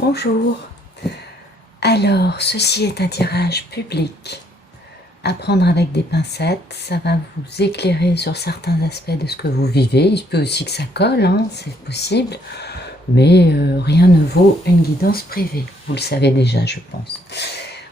Bonjour. Alors, ceci est un tirage public. À prendre avec des pincettes, ça va vous éclairer sur certains aspects de ce que vous vivez. Il se peut aussi que ça colle, hein, c'est possible. Mais rien ne vaut une guidance privée. Vous le savez déjà, je pense.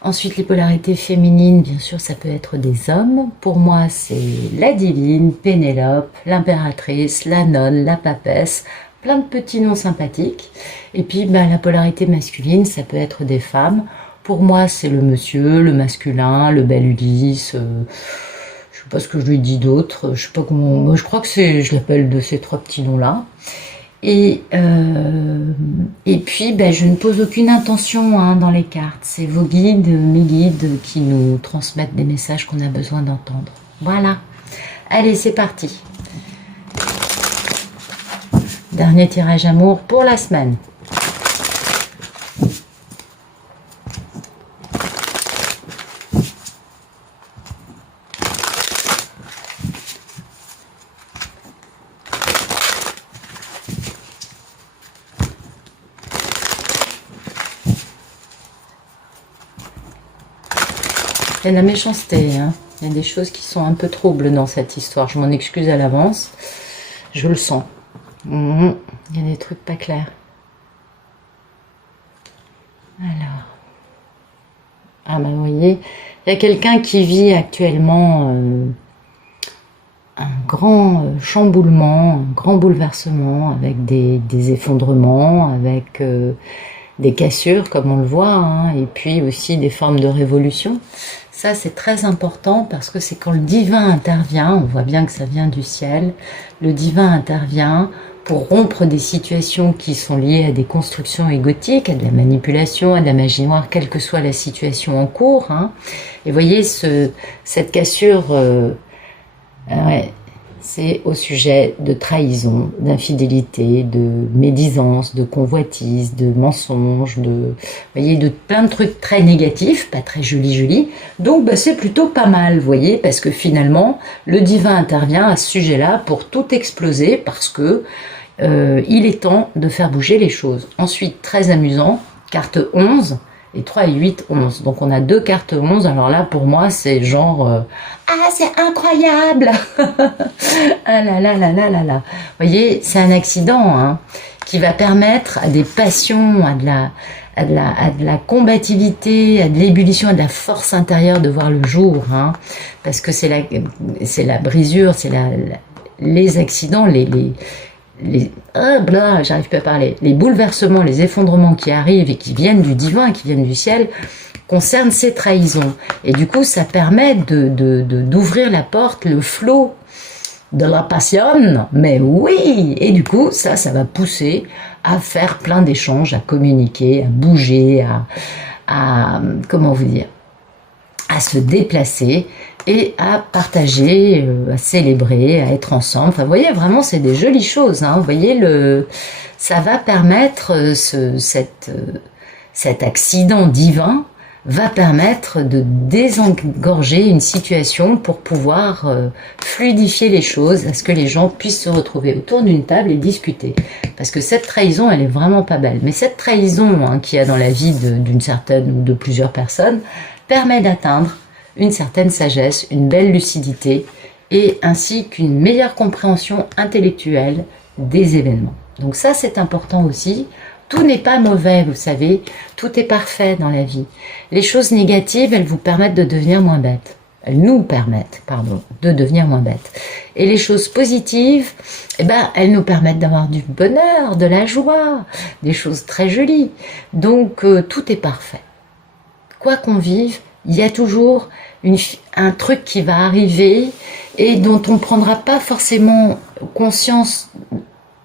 Ensuite, les polarités féminines, bien sûr, ça peut être des hommes. Pour moi, c'est la divine, Pénélope, l'impératrice, la nonne, la papesse, plein de petits noms sympathiques. Et puis, la polarité masculine, ça peut être des femmes. Pour moi, c'est le monsieur, le masculin, le bel Ulysse. Je sais pas ce que je lui dis d'autre. Je sais pas comment. Moi, je crois que je l'appelle de ces trois petits noms-là. Et puis, je ne pose aucune intention dans les cartes. C'est vos guides, mes guides, qui nous transmettent des messages qu'on a besoin d'entendre. Voilà. Allez, c'est parti. Dernier tirage amour pour la semaine. Il y a de la méchanceté, hein. Il y a des choses qui sont un peu troubles dans cette histoire. Je m'en excuse à l'avance. Je le sens. Il y a des trucs pas clairs. Alors. Vous voyez, il y a quelqu'un qui vit actuellement un grand chamboulement, un grand bouleversement, avec des effondrements, avec des cassures, comme on le voit, hein, et puis aussi des formes de révolution. Ça, c'est très important parce que c'est quand le divin intervient, on voit bien que ça vient du ciel, le divin intervient pour rompre des situations qui sont liées à des constructions égotiques, à de la manipulation, à de la magie noire, quelle que soit la situation en cours. Hein. Et voyez, cette cassure, c'est au sujet de trahison, d'infidélité, de médisance, de convoitise, de mensonge, de plein de trucs très négatifs, pas très jolis. Donc c'est plutôt pas mal, vous voyez, parce que finalement, le divin intervient à ce sujet-là pour tout exploser, parce que il est temps de faire bouger les choses. Ensuite, très amusant, carte 11, et 3 et 8, 11. Donc on a deux cartes 11, alors là pour moi c'est genre ah c'est incroyable ah là là là là là là. Vous voyez, c'est un accident hein, qui va permettre à des passions, à de la combativité, à de l'ébullition, à de la force intérieure de voir le jour, hein, parce que c'est la brisure, c'est les accidents, j'arrive pas à parler, les bouleversements, les effondrements qui arrivent et qui viennent du divin, qui viennent du ciel, concernent ces trahisons. Et du coup, ça permet d'ouvrir la porte, le flot de la passion, mais oui, et du coup, ça va pousser à faire plein d'échanges, à communiquer, à bouger, comment vous dire, à se déplacer et à partager, à célébrer, à être ensemble. Enfin, vous voyez, vraiment, c'est des jolies choses. Hein. Vous voyez, ça va permettre, cet accident divin va permettre de désengorger une situation pour pouvoir fluidifier les choses, à ce que les gens puissent se retrouver autour d'une table et discuter. Parce que cette trahison, elle est vraiment pas belle. Mais cette trahison hein, qu'il y a dans la vie d'une certaine ou de plusieurs personnes permet d'atteindre une certaine sagesse, une belle lucidité et ainsi qu'une meilleure compréhension intellectuelle des événements. Donc ça, c'est important aussi. Tout n'est pas mauvais, vous savez, tout est parfait dans la vie. Les choses négatives, elles vous permettent de devenir moins bêtes. Elles nous permettent, de devenir moins bêtes. Et les choses positives, elles nous permettent d'avoir du bonheur, de la joie, des choses très jolies. Donc, tout est parfait. Quoi qu'on vive, il y a toujours un truc qui va arriver et dont on ne prendra pas forcément conscience.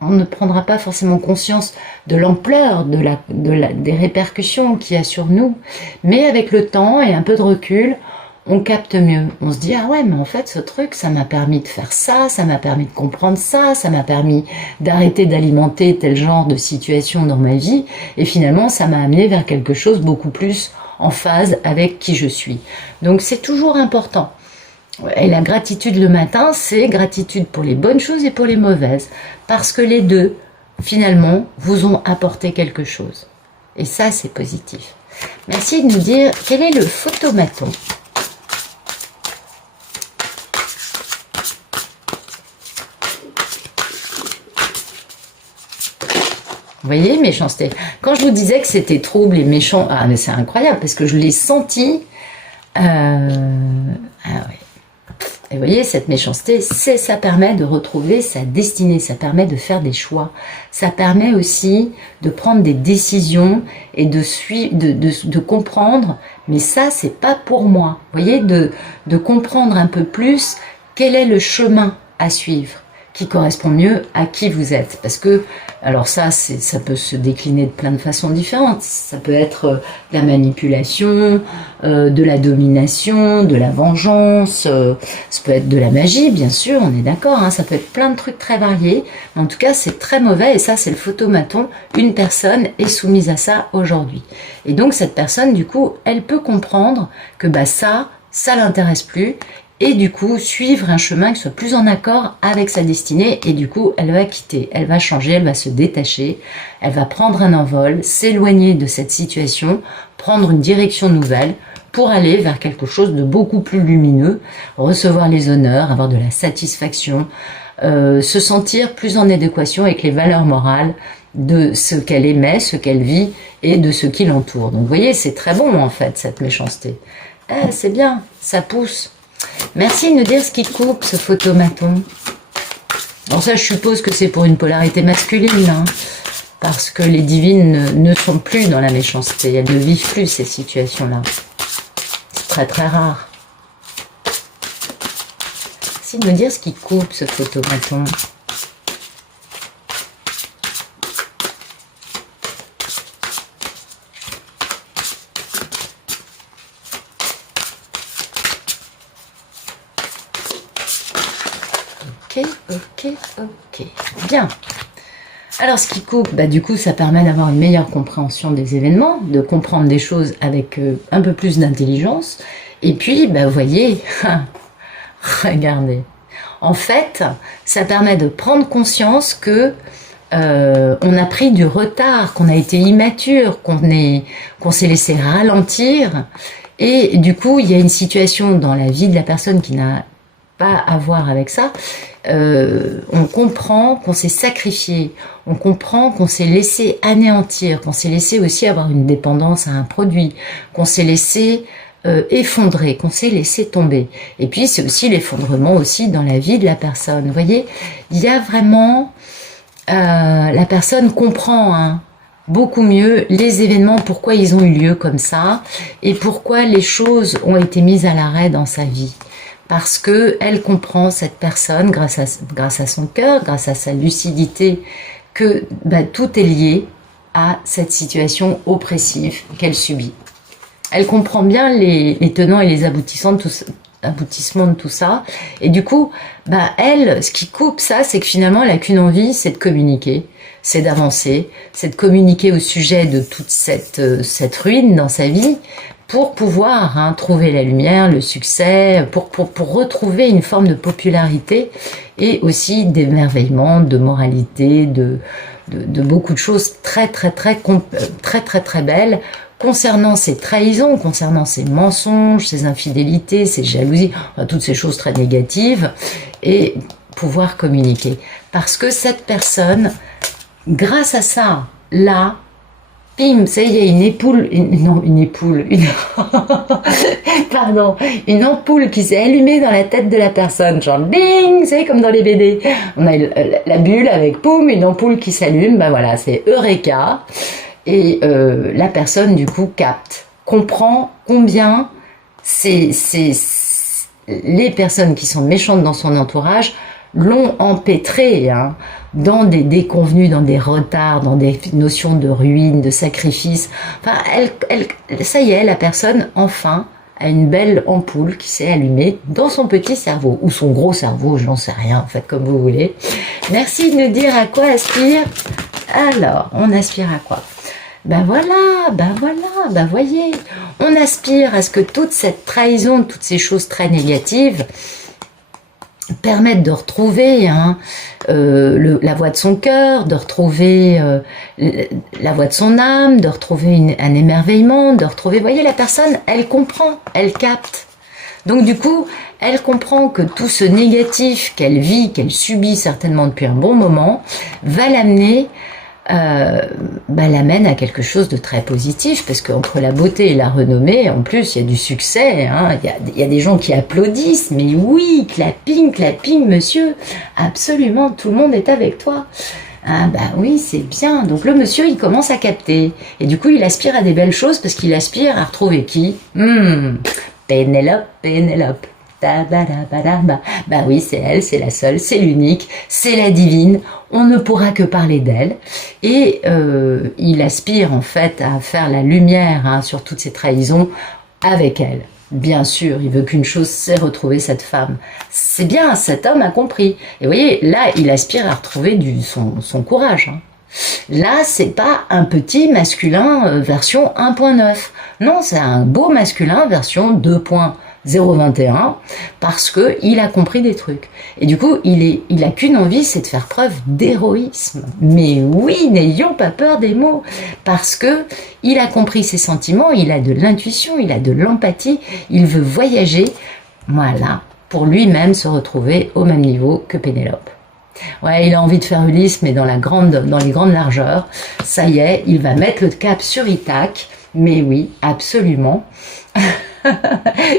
On ne prendra pas forcément conscience de l'ampleur des répercussions qu'il y a sur nous. Mais avec le temps et un peu de recul, on capte mieux. On se dit, ah ouais, mais en fait, ce truc, ça m'a permis de faire ça m'a permis de comprendre ça m'a permis d'arrêter d'alimenter tel genre de situation dans ma vie. Et finalement, ça m'a amené vers quelque chose beaucoup plus en phase avec qui je suis. Donc c'est toujours important. Et la gratitude le matin, c'est gratitude pour les bonnes choses et pour les mauvaises. Parce que les deux, finalement, vous ont apporté quelque chose. Et ça, c'est positif. Merci de nous dire quel est le photomaton. Vous voyez, méchanceté. Quand je vous disais que c'était trouble et méchant, ah mais c'est incroyable parce que je l'ai senti. Ah ouais. Et vous voyez, cette méchanceté, ça permet de retrouver sa destinée, ça permet de faire des choix, ça permet aussi de prendre des décisions et de suivre, de comprendre, mais ça, c'est pas pour moi. Vous voyez, de comprendre un peu plus quel est le chemin à suivre, qui correspond mieux à qui vous êtes. Parce que, alors ça peut se décliner de plein de façons différentes. Ça peut être de la manipulation, de la domination, de la vengeance, ça peut être de la magie, bien sûr, on est d'accord, hein, ça peut être plein de trucs très variés. Mais en tout cas, c'est très mauvais et ça, c'est le photomaton. Une personne est soumise à ça aujourd'hui. Et donc, cette personne, du coup, elle peut comprendre que bah, ça l'intéresse plus. Et du coup, suivre un chemin qui soit plus en accord avec sa destinée. Et du coup, elle va quitter, elle va changer, elle va se détacher, elle va prendre un envol, s'éloigner de cette situation, prendre une direction nouvelle pour aller vers quelque chose de beaucoup plus lumineux, recevoir les honneurs, avoir de la satisfaction, se sentir plus en adéquation avec les valeurs morales de ce qu'elle aimait, ce qu'elle vit et de ce qui l'entoure. Donc vous voyez, c'est très bon en fait, cette méchanceté. C'est bien, ça pousse. Merci de nous dire ce qui coupe, ce photomaton. Bon, ça, je suppose que c'est pour une polarité masculine, hein, parce que les divines ne sont plus dans la méchanceté. Elles ne vivent plus ces situations-là. C'est très, très rare. Merci de me dire ce qui coupe, ce photomaton. Ok. Bien. Alors, ce qui coupe, bah, du coup, ça permet d'avoir une meilleure compréhension des événements, de comprendre des choses avec un peu plus d'intelligence. Et puis, bah, vous voyez, regardez. En fait, ça permet de prendre conscience que on a pris du retard, qu'on a été immature, qu'on s'est laissé ralentir. Et du coup, il y a une situation dans la vie de la personne qui n'a pas à voir avec ça. On comprend qu'on s'est sacrifié, on comprend qu'on s'est laissé anéantir, qu'on s'est laissé aussi avoir une dépendance à un produit, qu'on s'est laissé effondrer, qu'on s'est laissé tomber. Et puis c'est aussi l'effondrement aussi dans la vie de la personne. Vous voyez, il y a vraiment la personne comprend beaucoup mieux les événements, pourquoi ils ont eu lieu comme ça et pourquoi les choses ont été mises à l'arrêt dans sa vie. Parce que elle comprend cette personne grâce à son cœur, grâce à sa lucidité, que bah, tout est lié à cette situation oppressive qu'elle subit. Elle comprend bien les tenants et les aboutissements de tout ça. Et du coup, bah, elle, ce qui coupe ça, c'est que finalement, elle n'a qu'une envie, c'est de communiquer, c'est d'avancer, c'est de communiquer au sujet de toute cette ruine dans sa vie, pour pouvoir trouver la lumière, le succès, pour retrouver une forme de popularité et aussi d'émerveillement, de moralité, de beaucoup de choses très belles concernant ses trahisons, concernant ses mensonges, ses infidélités, ses jalousies, enfin, toutes ces choses très négatives, et pouvoir communiquer. Parce que cette personne, grâce à ça, là, bim, ça y est, une ampoule qui s'est allumée dans la tête de la personne, genre ding, c'est comme dans les BD. On a la bulle avec poum, une ampoule qui s'allume, ben voilà, c'est Eureka. Et la personne, du coup, capte, comprend combien les personnes qui sont méchantes dans son entourage l'ont empêtrée dans des déconvenus, dans des retards, dans des notions de ruine, de sacrifice. Enfin, ça y est, la personne, enfin, a une belle ampoule qui s'est allumée dans son petit cerveau, ou son gros cerveau, je n'en sais rien, en fait, comme vous voulez. Merci de nous dire à quoi aspire. Alors, on aspire à quoi ? Ben voilà, voyez, on aspire à ce que toute cette trahison, toutes ces choses très négatives, permettre de retrouver la voix de son cœur, de retrouver la voix de son âme, de retrouver un émerveillement, de retrouver, vous voyez, la personne, elle comprend, elle capte. Donc du coup, elle comprend que tout ce négatif qu'elle vit, qu'elle subit certainement depuis un bon moment, va l'amener l'amène à quelque chose de très positif, parce qu'entre la beauté et la renommée, en plus, il y a du succès, hein, il y a des gens qui applaudissent, mais oui, clapping, clapping, monsieur, absolument, tout le monde est avec toi. Ah bah oui, c'est bien. Donc le monsieur, il commence à capter. Et du coup, il aspire à des belles choses, parce qu'il aspire à retrouver qui? Pénélope, Pénélope. Bah oui, c'est elle, c'est la seule, c'est l'unique, c'est la divine, on ne pourra que parler d'elle. Et il aspire en fait à faire la lumière sur toutes ces trahisons avec elle. Bien sûr, il veut qu'une chose, c'est retrouver cette femme. C'est bien, cet homme a compris. Et vous voyez, là, il aspire à retrouver son courage. Là, c'est pas un petit masculin version 1.9. Non, c'est un beau masculin version 2.021 parce que il a compris des trucs. Et du coup, il a qu'une envie, c'est de faire preuve d'héroïsme. Mais oui, n'ayons pas peur des mots, parce que il a compris ses sentiments, il a de l'intuition, il a de l'empathie, il veut voyager, voilà, pour lui-même se retrouver au même niveau que Pénélope. Ouais, il a envie de faire Ulysse, mais dans les grandes largeurs. Ça y est, il va mettre le cap sur Ithaque. Mais oui, absolument.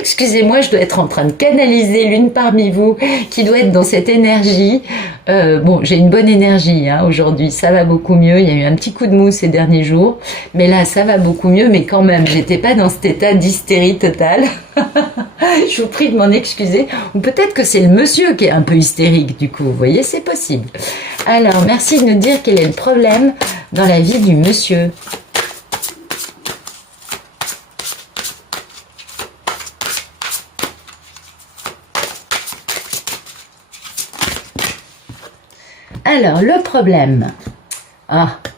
Excusez-moi, je dois être en train de canaliser l'une parmi vous qui doit être dans cette énergie. Bon, j'ai une bonne énergie aujourd'hui, ça va beaucoup mieux. Il y a eu un petit coup de mou ces derniers jours, mais là, ça va beaucoup mieux. Mais quand même, j'étais pas dans cet état d'hystérie totale. Je vous prie de m'en excuser. Ou peut-être que c'est le monsieur qui est un peu hystérique, du coup. Vous voyez, c'est possible. Alors, merci de nous dire quel est le problème dans la vie du monsieur. Alors, le problème,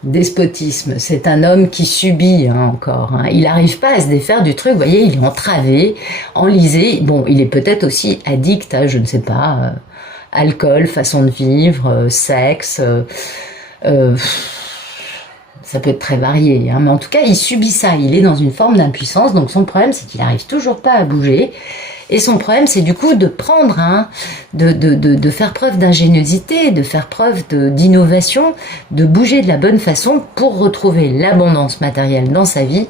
despotisme, c'est un homme qui subit encore. Il n'arrive pas à se défaire du truc, vous voyez, il est entravé, enlisé. Bon, il est peut-être aussi addict à, je ne sais pas, alcool, façon de vivre, sexe, ça peut être très varié. Mais en tout cas, il subit ça, il est dans une forme d'impuissance, donc son problème, c'est qu'il n'arrive toujours pas à bouger. Et son problème, c'est du coup de prendre, de faire preuve d'ingéniosité, de faire preuve d'innovation, de bouger de la bonne façon pour retrouver l'abondance matérielle dans sa vie,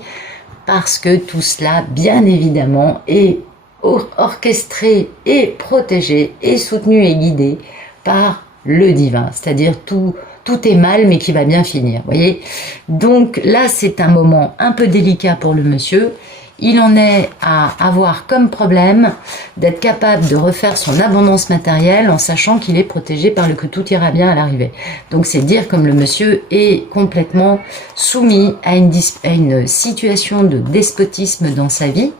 parce que tout cela, bien évidemment, est orchestré et protégé et soutenu et guidé par le divin, c'est-à-dire tout est mal mais qui va bien finir, voyez. Donc là, c'est un moment un peu délicat pour le monsieur. Il en est à avoir comme problème d'être capable de refaire son abondance matérielle en sachant qu'il est protégé par le que tout ira bien à l'arrivée. Donc c'est dire comme le monsieur est complètement soumis à une situation de despotisme dans sa vie.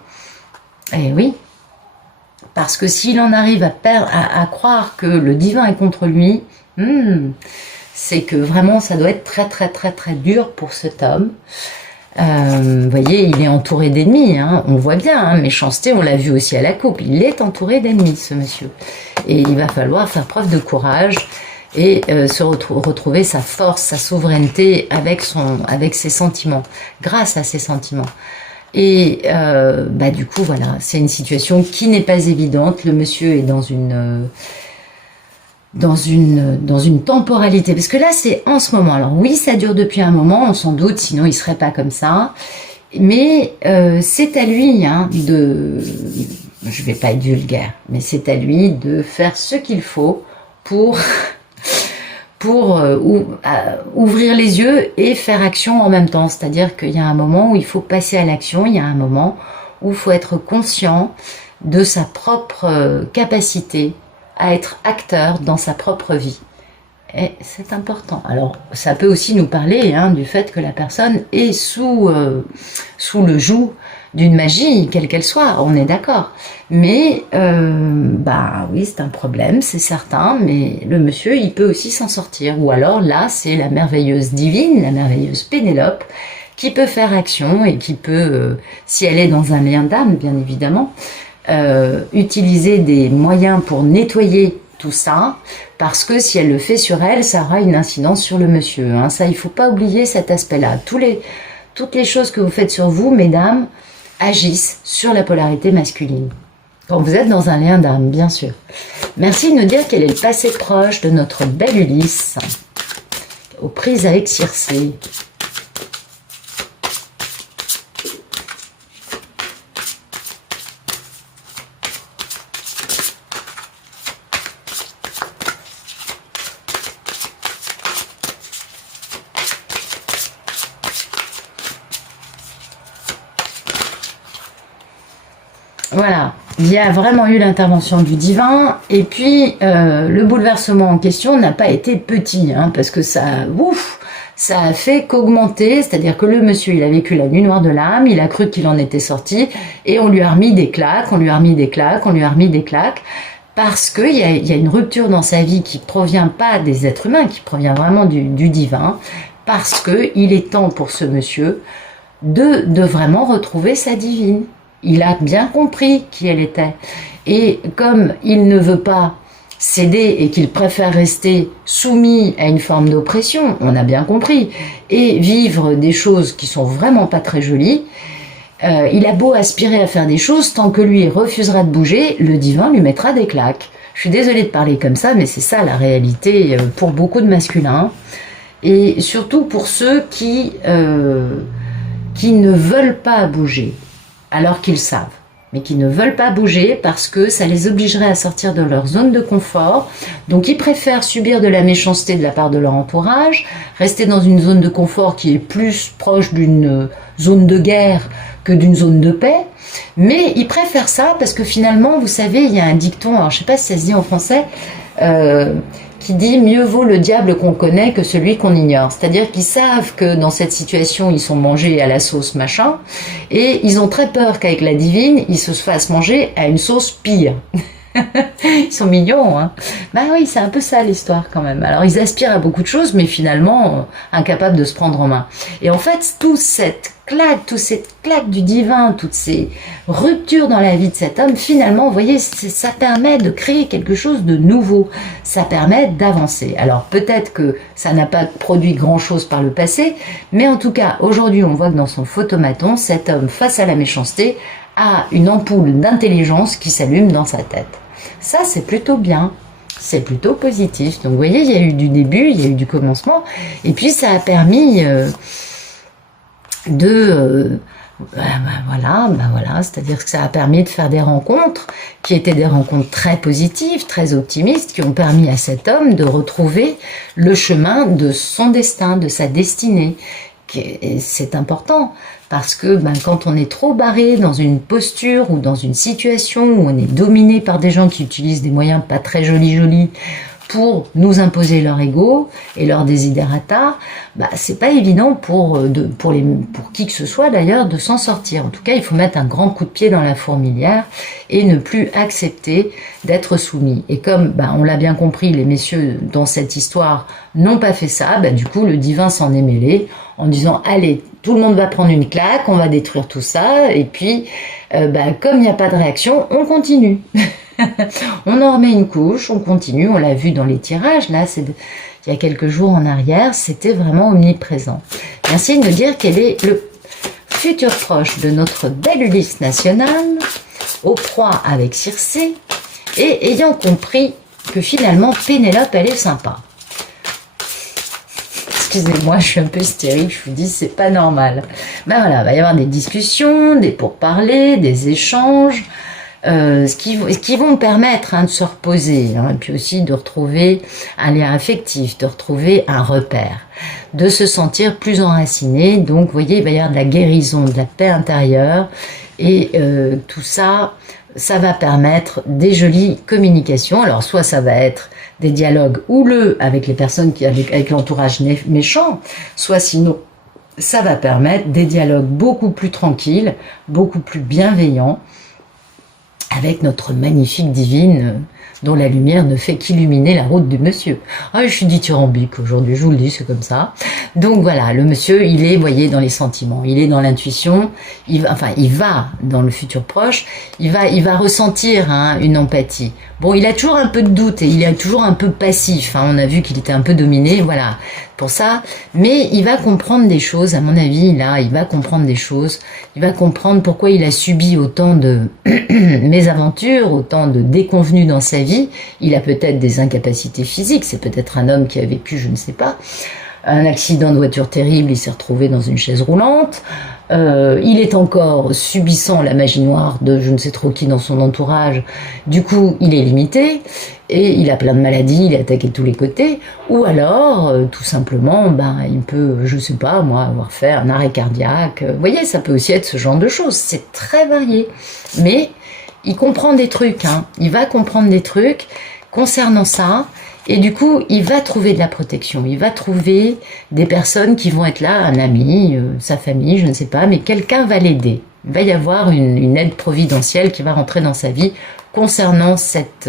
Et oui, parce que s'il en arrive à croire que le divin est contre lui, c'est que vraiment ça doit être très très très très dur pour cet homme. Vous voyez, il est entouré d'ennemis, on voit bien, méchanceté, on l'a vu aussi à la coupe, il est entouré d'ennemis, ce monsieur. Et il va falloir faire preuve de courage et retrouver sa force, sa souveraineté avec ses sentiments, grâce à ses sentiments. Et du coup, voilà, c'est une situation qui n'est pas évidente. Le monsieur est dans une temporalité, parce que là c'est en ce moment, alors oui ça dure depuis un moment, on s'en doute, sinon il serait pas comme ça, mais c'est à lui je vais pas être vulgaire, mais c'est à lui de faire ce qu'il faut pour ouvrir les yeux et faire action en même temps, c'est-à-dire qu'il y a un moment où il faut passer à l'action, il y a un moment où il faut être conscient de sa propre capacité à être acteur dans sa propre vie. Et c'est important. Alors, ça peut aussi nous parler du fait que la personne est sous le joug d'une magie, quelle qu'elle soit, on est d'accord. Mais, oui, c'est un problème, c'est certain, mais le monsieur, il peut aussi s'en sortir. Ou alors, là, c'est la merveilleuse divine, la merveilleuse Pénélope, qui peut faire action et qui peut, si elle est dans un lien d'âme, bien évidemment, utiliser des moyens pour nettoyer tout ça, parce que si elle le fait sur elle, ça aura une incidence sur le monsieur. Hein. Ça, il faut pas oublier cet aspect-là. Toutes les choses que vous faites sur vous, mesdames, agissent sur la polarité masculine. Quand vous êtes dans un lien d'âme, bien sûr. Merci de nous dire quel est le passé proche de notre belle Ulysse, aux prises avec Circé. Voilà, il y a vraiment eu l'intervention du divin, et puis le bouleversement en question n'a pas été petit, hein, parce que ça a fait qu'augmenter, c'est-à-dire que le monsieur, il a vécu la nuit noire de l'âme, il a cru qu'il en était sorti, et on lui a remis des claques, on lui a remis des claques, on lui a remis des claques, parce qu'il y a une rupture dans sa vie qui provient pas des êtres humains, qui provient vraiment du divin, parce qu'il est temps pour ce monsieur de vraiment retrouver sa divine. Il a bien compris qui elle était. Et comme il ne veut pas céder et qu'il préfère rester soumis à une forme d'oppression, on a bien compris, et vivre des choses qui sont vraiment pas très jolies, il a beau aspirer à faire des choses, tant que lui refusera de bouger, le divin lui mettra des claques. Je suis désolée de parler comme ça, mais c'est ça la réalité pour beaucoup de masculins, et surtout pour ceux qui ne veulent pas bouger, alors qu'ils savent, mais qui ne veulent pas bouger parce que ça les obligerait à sortir de leur zone de confort. Donc ils préfèrent subir de la méchanceté de la part de leur entourage, rester dans une zone de confort qui est plus proche d'une zone de guerre que d'une zone de paix, mais ils préfèrent ça parce que finalement, vous savez, il y a un dicton, alors je sais pas si ça se dit en français, qui dit « mieux vaut le diable qu'on connaît que celui qu'on ignore ». C'est-à-dire qu'ils savent que dans cette situation, ils sont mangés à la sauce machin, et ils ont très peur qu'avec la divine, ils se fassent manger à une sauce pire. Ils sont mignons, hein. Bah oui, c'est un peu ça l'histoire quand même. Alors ils aspirent à beaucoup de choses, mais finalement incapables de se prendre en main. Et en fait, toute cette claque du divin, toutes ces ruptures dans la vie de cet homme, finalement, vous voyez, ça permet de créer quelque chose de nouveau. Ça permet d'avancer. Alors peut-être que ça n'a pas produit grand-chose par le passé, mais en tout cas, aujourd'hui, on voit que dans son photomaton, cet homme, face à la méchanceté, a une ampoule d'intelligence qui s'allume dans sa tête. Ça, c'est plutôt bien, c'est plutôt positif. Donc, vous voyez, il y a eu du début, il y a eu du commencement, et puis ça a permis voilà, c'est-à-dire que ça a permis de faire des rencontres qui étaient des rencontres très positives, très optimistes, qui ont permis à cet homme de retrouver le chemin de son destin, de sa destinée. Et c'est important parce que quand on est trop barré dans une posture ou dans une situation où on est dominé par des gens qui utilisent des moyens pas très jolis pour nous imposer leur ego et leur desiderata, c'est pas évident pour qui que ce soit d'ailleurs de s'en sortir. En tout cas, il faut mettre un grand coup de pied dans la fourmilière et ne plus accepter d'être soumis. Et comme on l'a bien compris, les messieurs dans cette histoire n'ont pas fait ça, du coup le divin s'en est mêlé en disant allez, tout le monde va prendre une claque, on va détruire tout ça, et puis comme il n'y a pas de réaction, on continue. On en remet une couche, on continue, on l'a vu dans les tirages, là, il y a quelques jours en arrière, c'était vraiment omniprésent. Merci de me dire quel est le futur proche de notre belle Ulysse nationale, au proie avec Circé, et ayant compris que finalement, Pénélope, elle est sympa. Excusez-moi, je suis un peu hystérique, je vous dis, c'est pas normal. Voilà, il va y avoir des discussions, des pourparlers, des échanges, ce qui vont permettre de se reposer, et puis aussi de retrouver un lien affectif, de retrouver un repère, de se sentir plus enraciné. Donc, vous voyez, il va y avoir de la guérison, de la paix intérieure, et tout ça, ça va permettre des jolies communications. Alors, soit ça va être des dialogues houleux avec les personnes avec l'entourage méchant, soit sinon, ça va permettre des dialogues beaucoup plus tranquilles, beaucoup plus bienveillants, avec notre magnifique divine dont la lumière ne fait qu'illuminer la route du monsieur. Ah, je suis dithyrambique aujourd'hui, je vous le dis, c'est comme ça. Donc voilà, le monsieur, il est, vous voyez, dans les sentiments, il est dans l'intuition, il va dans le futur proche, il va ressentir une empathie. Bon, il a toujours un peu de doute et il est toujours un peu passif. On a vu qu'il était un peu dominé, voilà, pour ça. Mais il va comprendre des choses, à mon avis, là, il va comprendre des choses. Il va comprendre pourquoi il a subi autant de mésaventures, autant de déconvenues dans sa vie. Il a peut-être des incapacités physiques, c'est peut-être un homme qui a vécu, je ne sais pas, un accident de voiture terrible, il s'est retrouvé dans une chaise roulante. Il est encore subissant la magie noire de je ne sais trop qui dans son entourage. Du coup, il est limité et il a plein de maladies, il est attaqué de tous les côtés. Ou alors, tout simplement, il peut, je sais pas moi, avoir fait un arrêt cardiaque. Vous voyez, ça peut aussi être ce genre de choses. C'est très varié. Mais il comprend des trucs. Il va comprendre des trucs concernant ça. Et du coup, il va trouver de la protection, il va trouver des personnes qui vont être là, un ami, sa famille, je ne sais pas, mais quelqu'un va l'aider. Il va y avoir une aide providentielle qui va rentrer dans sa vie concernant cette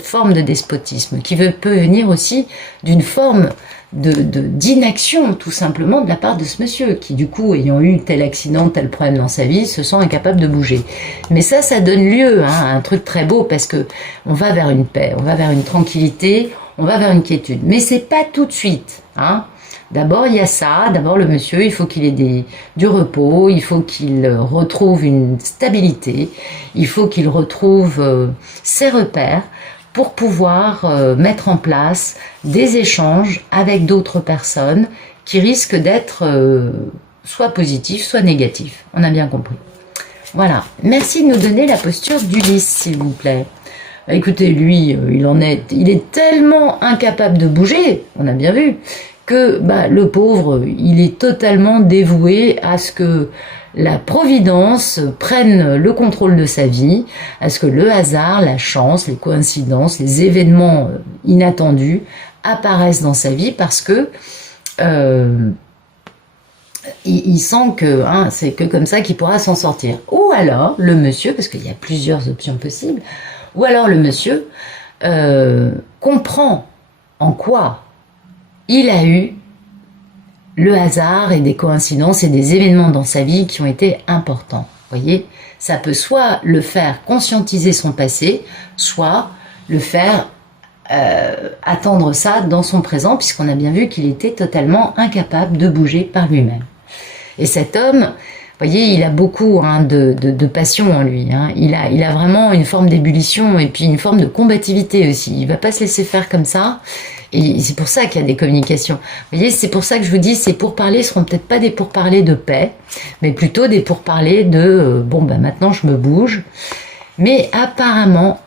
forme de despotisme, qui peut venir aussi d'une forme d'inaction, tout simplement, de la part de ce monsieur, qui du coup, ayant eu tel accident, tel problème dans sa vie, se sent incapable de bouger. Mais ça donne lieu à un truc très beau, parce que on va vers une paix, on va vers une tranquillité, on va vers une quiétude. Mais c'est pas tout de suite, D'abord, il y a ça. D'abord, le monsieur, il faut qu'il ait du repos, il faut qu'il retrouve une stabilité, il faut qu'il retrouve ses repères pour pouvoir mettre en place des échanges avec d'autres personnes qui risquent d'être soit positifs, soit négatifs. On a bien compris. Voilà. Merci de nous donner la posture d'Ulysse, s'il vous plaît. Écoutez, lui, il est tellement incapable de bouger, on a bien vu, que le pauvre, il est totalement dévoué à ce que la providence prenne le contrôle de sa vie, à ce que le hasard, la chance, les coïncidences, les événements inattendus apparaissent dans sa vie, parce que il sent que c'est que comme ça qu'il pourra s'en sortir. Ou alors le monsieur, parce qu'il y a plusieurs options possibles, ou alors le monsieur comprend en quoi il a eu le hasard et des coïncidences et des événements dans sa vie qui ont été importants. Vous voyez, ça peut soit le faire conscientiser son passé, soit le faire attendre ça dans son présent, puisqu'on a bien vu qu'il était totalement incapable de bouger par lui-même. Et cet homme, vous voyez, il a beaucoup de passion en lui. Il a vraiment une forme d'ébullition et puis une forme de combativité aussi. Il va pas se laisser faire comme ça. Et c'est pour ça qu'il y a des communications. Vous voyez, c'est pour ça que je vous dis, ces pourparlers seront peut-être pas des pourparlers de paix, mais plutôt des pourparlers de maintenant je me bouge. Mais apparemment,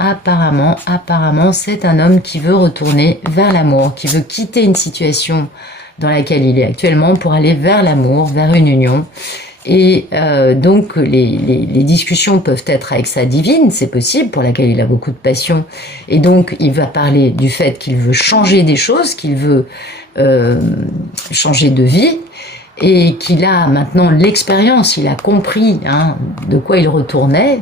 c'est un homme qui veut retourner vers l'amour, qui veut quitter une situation dans laquelle il est actuellement pour aller vers l'amour, vers une union. Et donc les discussions peuvent être avec sa divine, c'est possible, pour laquelle il a beaucoup de passion. Et donc il va parler du fait qu'il veut changer des choses, qu'il veut changer de vie, et qu'il a maintenant l'expérience, il a compris de quoi il retournait.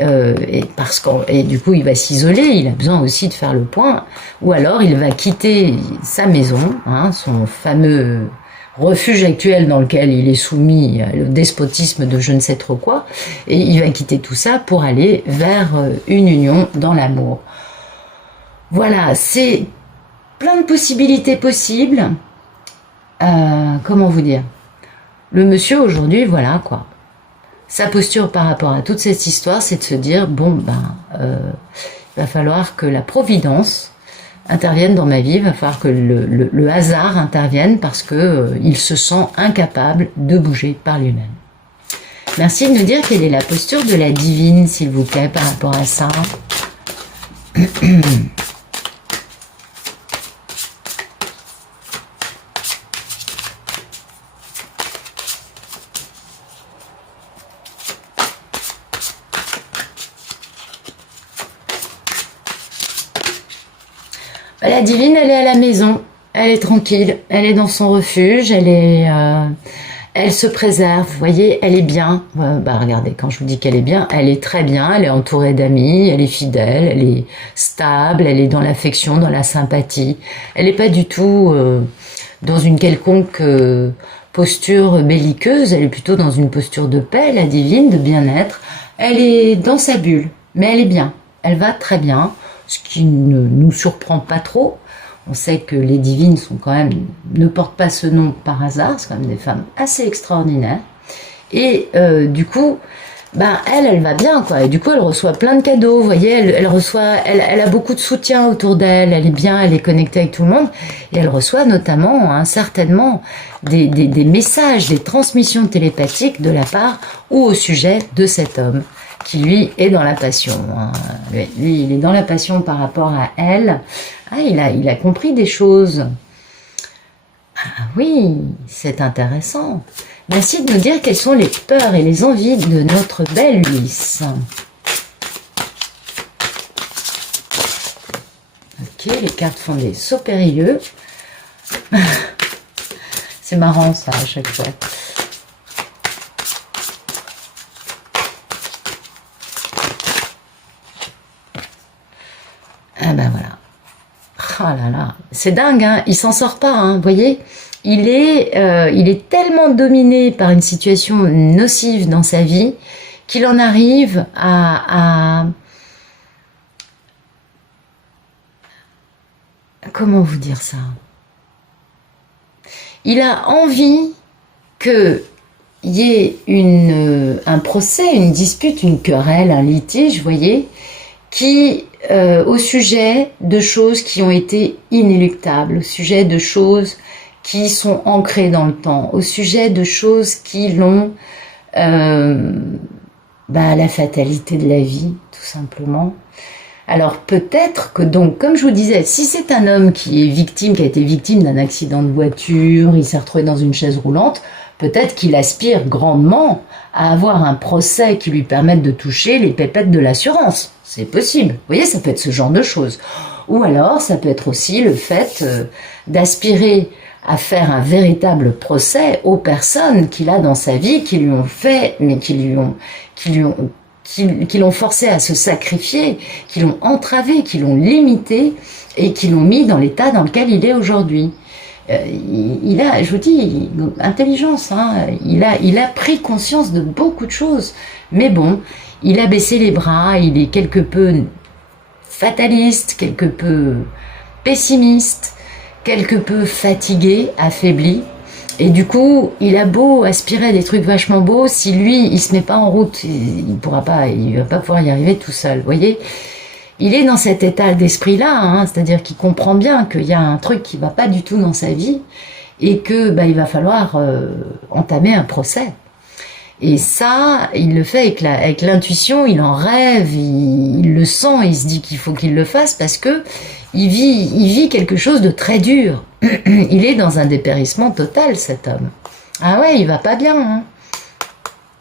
Et du coup il va s'isoler, il a besoin aussi de faire le point, ou alors il va quitter sa maison, son fameux refuge actuel dans lequel il est soumis au despotisme de je ne sais trop quoi, et il va quitter tout ça pour aller vers une union dans l'amour. Voilà, c'est plein de possibilités possibles. Comment vous dire ? Le monsieur aujourd'hui, voilà quoi. Sa posture par rapport à toute cette histoire, c'est de se dire, il va falloir que la providence intervienne dans ma vie, il va falloir que le hasard intervienne, parce que il se sent incapable de bouger par lui-même. Merci de nous dire quelle est la posture de la divine, s'il vous plaît, par rapport à ça. La divine, elle est à la maison, elle est tranquille, elle est dans son refuge, elle Elle se préserve, vous voyez, elle est bien. Bah regardez, quand je vous dis qu'elle est bien, elle est très bien, elle est entourée d'amis, elle est fidèle, elle est stable, elle est dans l'affection, dans la sympathie. Elle n'est pas du tout dans une quelconque posture belliqueuse, elle est plutôt dans une posture de paix, la divine, de bien-être. Elle est dans sa bulle, mais elle est bien, elle va très bien, ce qui ne nous surprend pas trop. On sait que les divines sont quand même, ne portent pas ce nom par hasard, c'est quand même des femmes assez extraordinaires. Et du coup, ben elle va bien, quoi. Et du coup, elle reçoit plein de cadeaux, vous voyez, elle a beaucoup de soutien autour d'elle, elle est bien, elle est connectée avec tout le monde. Et elle reçoit notamment, hein, certainement, des messages, des transmissions télépathiques de la part ou au sujet de cet homme, qui lui est dans la passion. Hein. Lui, il est dans la passion par rapport à elle. Ah, il a compris des choses. Ah oui, c'est intéressant. Merci de nous dire quelles sont les peurs et les envies de notre belle Ulysse. Ok, les cartes font des sauts périlleux. C'est marrant ça à chaque fois. Ah ben voilà. Oh là là, c'est dingue, hein, il s'en sort pas, hein, vous voyez, il est tellement dominé par une situation nocive dans sa vie qu'il en arrive comment vous dire ça? Il a envie qu'il y ait un procès, une dispute, une querelle, un litige, vous voyez, qui au sujet de choses qui ont été inéluctables, au sujet de choses qui sont ancrées dans le temps, au sujet de choses qui l'ont la fatalité de la vie, tout simplement. Alors peut-être que donc, comme je vous disais, si c'est un homme qui est victime, qui a été victime d'un accident de voiture, il s'est retrouvé dans une chaise roulante, peut-être qu'il aspire grandement à avoir un procès qui lui permette de toucher les pépettes de l'assurance. C'est possible. Vous voyez, ça peut être ce genre de choses. Ou alors, ça peut être aussi le fait d'aspirer à faire un véritable procès aux personnes qu'il a dans sa vie, qui lui ont fait, mais qui l'ont forcé à se sacrifier, qui l'ont entravé, qui l'ont limité et qui l'ont mis dans l'état dans lequel il est aujourd'hui. Il a, je vous dis, intelligence, hein, il a pris conscience de beaucoup de choses, mais bon, il a baissé les bras, il est quelque peu fataliste, quelque peu pessimiste, quelque peu fatigué, affaibli, et du coup, il a beau aspirer à des trucs vachement beaux, si lui, il se met pas en route, il va pas pouvoir y arriver tout seul, vous voyez. Il est dans cet état d'esprit-là, hein, c'est-à-dire qu'il comprend bien qu'il y a un truc qui va pas du tout dans sa vie et que il va falloir entamer un procès. Et ça, il le fait avec l'intuition, il en rêve, il le sent, il se dit qu'il faut qu'il le fasse parce que il vit quelque chose de très dur. Il est dans un dépérissement total, cet homme. Ah ouais, il va pas bien, hein.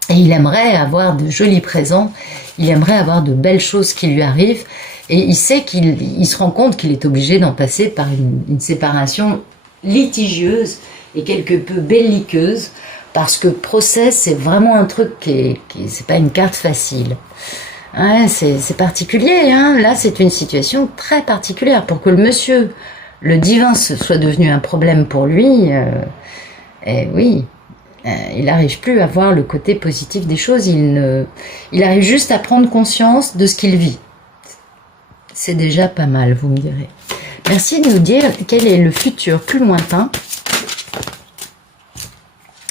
Et il aimerait avoir de jolis présents, il aimerait avoir de belles choses qui lui arrivent, et il sait il se rend compte qu'il est obligé d'en passer par une séparation litigieuse et quelque peu belliqueuse, parce que procès, c'est vraiment un truc c'est pas une carte facile. Ouais, c'est particulier, hein. Là, c'est une situation très particulière. Pour que le divin soit devenu un problème pour lui, oui. Il n'arrive plus à voir le côté positif des choses, il arrive juste à prendre conscience de ce qu'il vit. C'est déjà pas mal, vous me direz. Merci de nous dire quel est le futur plus lointain.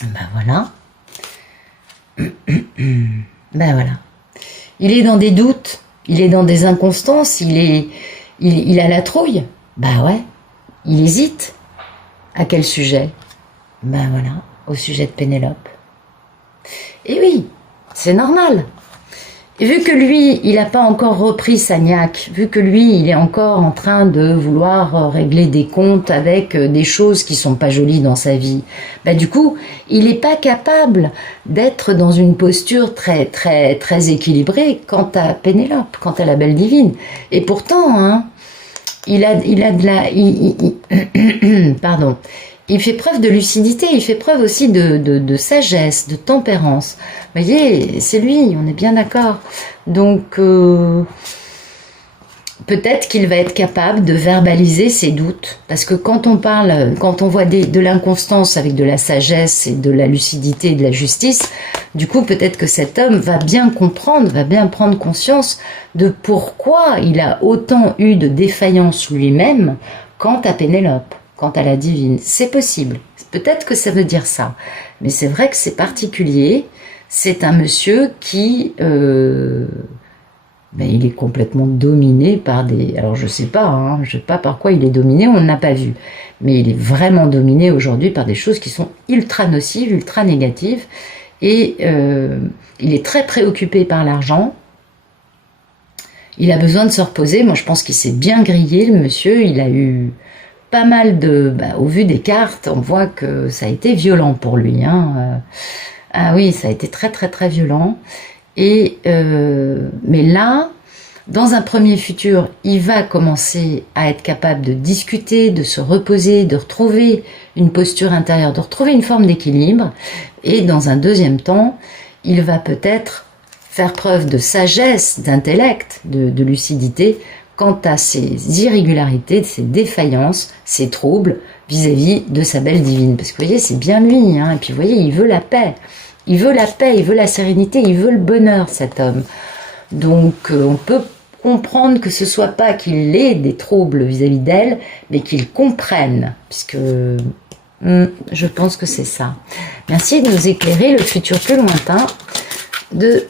Ben voilà. Ben voilà. Il est dans des doutes, il est dans des inconstances, il a la trouille. Ben ouais. Il hésite. À quel sujet? Ben voilà. Au sujet de Pénélope. Et oui, c'est normal. Et vu que lui, il n'a pas encore repris sa niaque, vu que lui, il est encore en train de vouloir régler des comptes avec des choses qui sont pas jolies dans sa vie, bah du coup, il n'est pas capable d'être dans une posture très, très, très équilibrée quant à Pénélope, quant à la belle divine. Et pourtant, hein, pardon. il fait preuve de lucidité, il fait preuve aussi de sagesse, de tempérance. Vous voyez, c'est lui, on est bien d'accord. Donc, peut-être qu'il va être capable de verbaliser ses doutes. Parce que quand on parle, quand on voit de l'inconstance avec de la sagesse et de la lucidité et de la justice, du coup, peut-être que cet homme va bien comprendre, va bien prendre conscience de pourquoi il a autant eu de défaillance lui-même quant à Pénélope, quant à la divine. C'est possible. Peut-être que ça veut dire ça. Mais c'est vrai que c'est particulier. C'est un monsieur qui... il est complètement dominé par des... Alors je sais pas, je sais pas par quoi il est dominé, on n'a pas vu. Mais il est vraiment dominé aujourd'hui par des choses qui sont ultra nocives, ultra négatives. Et il est très préoccupé par l'argent. Il a besoin de se reposer. Moi je pense qu'il s'est bien grillé, le monsieur. Il a eu pas mal de... au vu des cartes, on voit que ça a été violent pour lui. Ah oui, ça a été très très très violent. Et mais là, dans un premier futur, il va commencer à être capable de discuter, de se reposer, de retrouver une posture intérieure, de retrouver une forme d'équilibre. Et dans un deuxième temps, il va peut-être faire preuve de sagesse, d'intellect, de lucidité quant à ses irrégularités, ses défaillances, ses troubles vis-à-vis de sa belle divine. Parce que vous voyez, c'est bien lui. Et puis vous voyez, il veut la paix. Il veut la paix, il veut la sérénité, il veut le bonheur, cet homme. Donc, on peut comprendre que ce soit pas qu'il ait des troubles vis-à-vis d'elle, mais qu'il comprenne, puisque je pense que c'est ça. Merci de nous éclairer le futur plus lointain de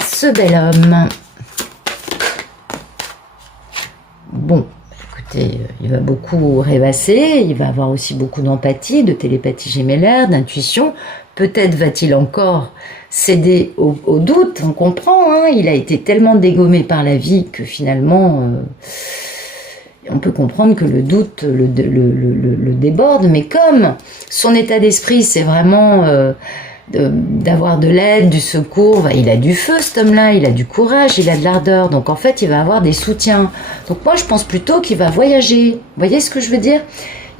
ce bel homme. Bon, écoutez, il va beaucoup rêvasser, il va avoir aussi beaucoup d'empathie, de télépathie gémellaire, d'intuition. Peut-être va-t-il encore céder au doute, on comprend, il a été tellement dégommé par la vie que finalement, on peut comprendre que le doute le déborde, mais comme son état d'esprit, c'est vraiment d'avoir de l'aide, du secours, il a du feu cet homme-là, il a du courage, il a de l'ardeur, donc en fait il va avoir des soutiens. Donc moi je pense plutôt qu'il va voyager, vous voyez ce que je veux dire ?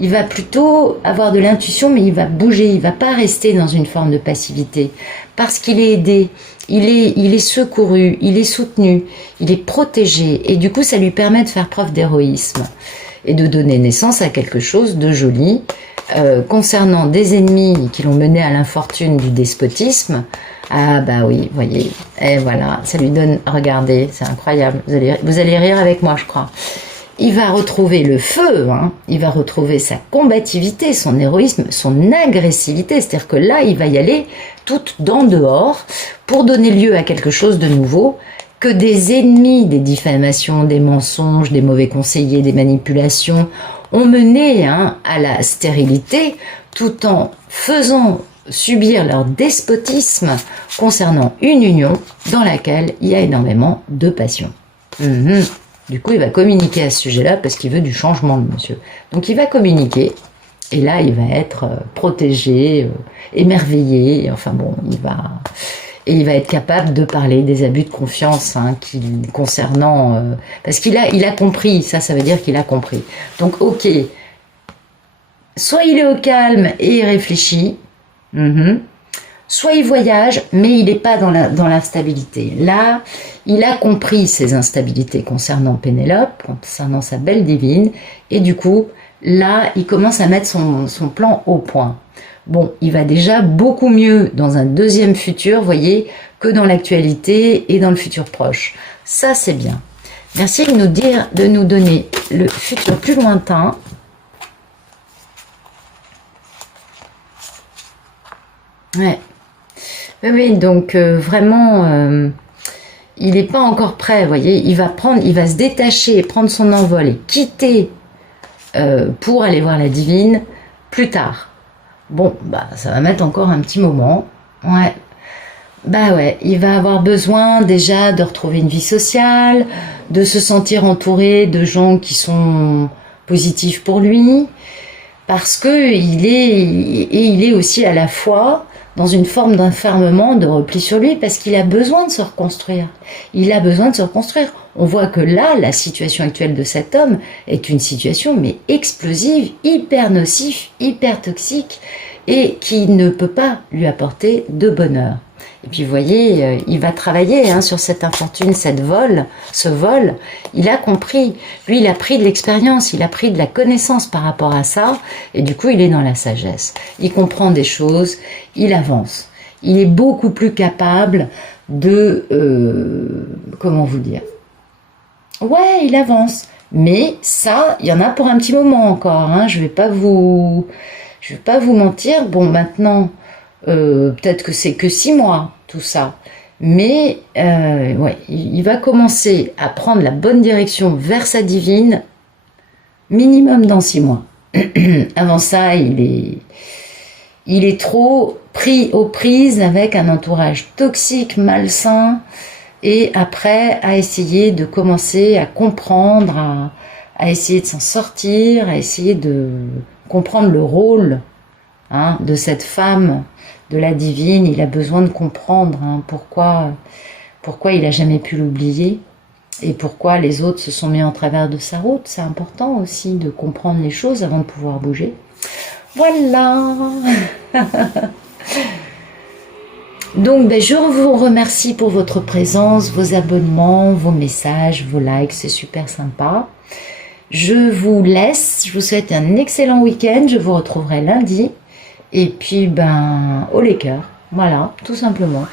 Il va plutôt avoir de l'intuition, mais il va bouger, il va pas rester dans une forme de passivité, parce qu'il est aidé, il est secouru, il est soutenu, il est protégé, et du coup ça lui permet de faire preuve d'héroïsme et de donner naissance à quelque chose de joli. Concernant des ennemis qui l'ont mené à l'infortune du despotisme, ah bah oui, voyez, et voilà, ça lui donne, regardez, c'est incroyable, vous allez rire avec moi je crois. Il va retrouver le feu, il va retrouver sa combativité, son héroïsme, son agressivité, c'est-à-dire que là, il va y aller tout d'en dehors pour donner lieu à quelque chose de nouveau que des ennemis, des diffamations, des mensonges, des mauvais conseillers, des manipulations ont mené à la stérilité tout en faisant subir leur despotisme concernant une union dans laquelle il y a énormément de passion. Du coup, il va communiquer à ce sujet-là parce qu'il veut du changement, le monsieur. Donc, il va communiquer et là, il va être protégé, émerveillé. Enfin bon, il va être capable de parler des abus de confiance concernant... parce qu'il a compris, ça veut dire qu'il a compris. Donc, ok, soit il est au calme et il réfléchit, soit il voyage, mais il n'est pas dans l'instabilité. Là, il a compris ses instabilités concernant Pénélope, concernant sa belle divine, et du coup, là, il commence à mettre son plan au point. Bon, il va déjà beaucoup mieux dans un deuxième futur, voyez, que dans l'actualité et dans le futur proche. Ça, c'est bien. Merci de nous donner le futur plus lointain. Ouais. Oui, donc vraiment, il n'est pas encore prêt, vous voyez, il va se détacher, prendre son envol et quitter pour aller voir la divine plus tard. Bon, ça va mettre encore un petit moment, ouais. Il va avoir besoin déjà de retrouver une vie sociale, de se sentir entouré de gens qui sont positifs pour lui, parce que il est aussi à la fois dans une forme d'enfermement, de repli sur lui, parce qu'il a besoin de se reconstruire. Il a besoin de se reconstruire. On voit que là, la situation actuelle de cet homme est une situation mais explosive, hyper nocive, hyper toxique et qui ne peut pas lui apporter de bonheur. Et puis vous voyez, il va travailler sur cette infortune, ce vol, il a compris. Lui, il a pris de l'expérience, il a pris de la connaissance par rapport à ça, et du coup, il est dans la sagesse. Il comprend des choses, il avance. Il est beaucoup plus capable de... comment vous dire? Ouais, il avance. Mais ça, il y en a pour un petit moment encore. Je vais pas vous mentir. Bon, maintenant... peut-être que c'est que 6 mois, tout ça. Mais ouais, il va commencer à prendre la bonne direction vers sa divine, minimum dans 6 mois. Avant ça, il est trop pris aux prises avec un entourage toxique, malsain, et après, à essayer de commencer à comprendre, à essayer de s'en sortir, à essayer de comprendre le rôle de cette femme, de la divine. Il a besoin de comprendre pourquoi il a jamais pu l'oublier et pourquoi les autres se sont mis en travers de sa route. C'est important aussi de comprendre les choses avant de pouvoir bouger. Voilà. Donc je vous remercie pour votre présence, vos abonnements, vos messages, vos likes, c'est super sympa. Je vous laisse, je vous souhaite un excellent week-end, je vous retrouverai lundi. Et puis, au les cœurs, voilà, tout simplement.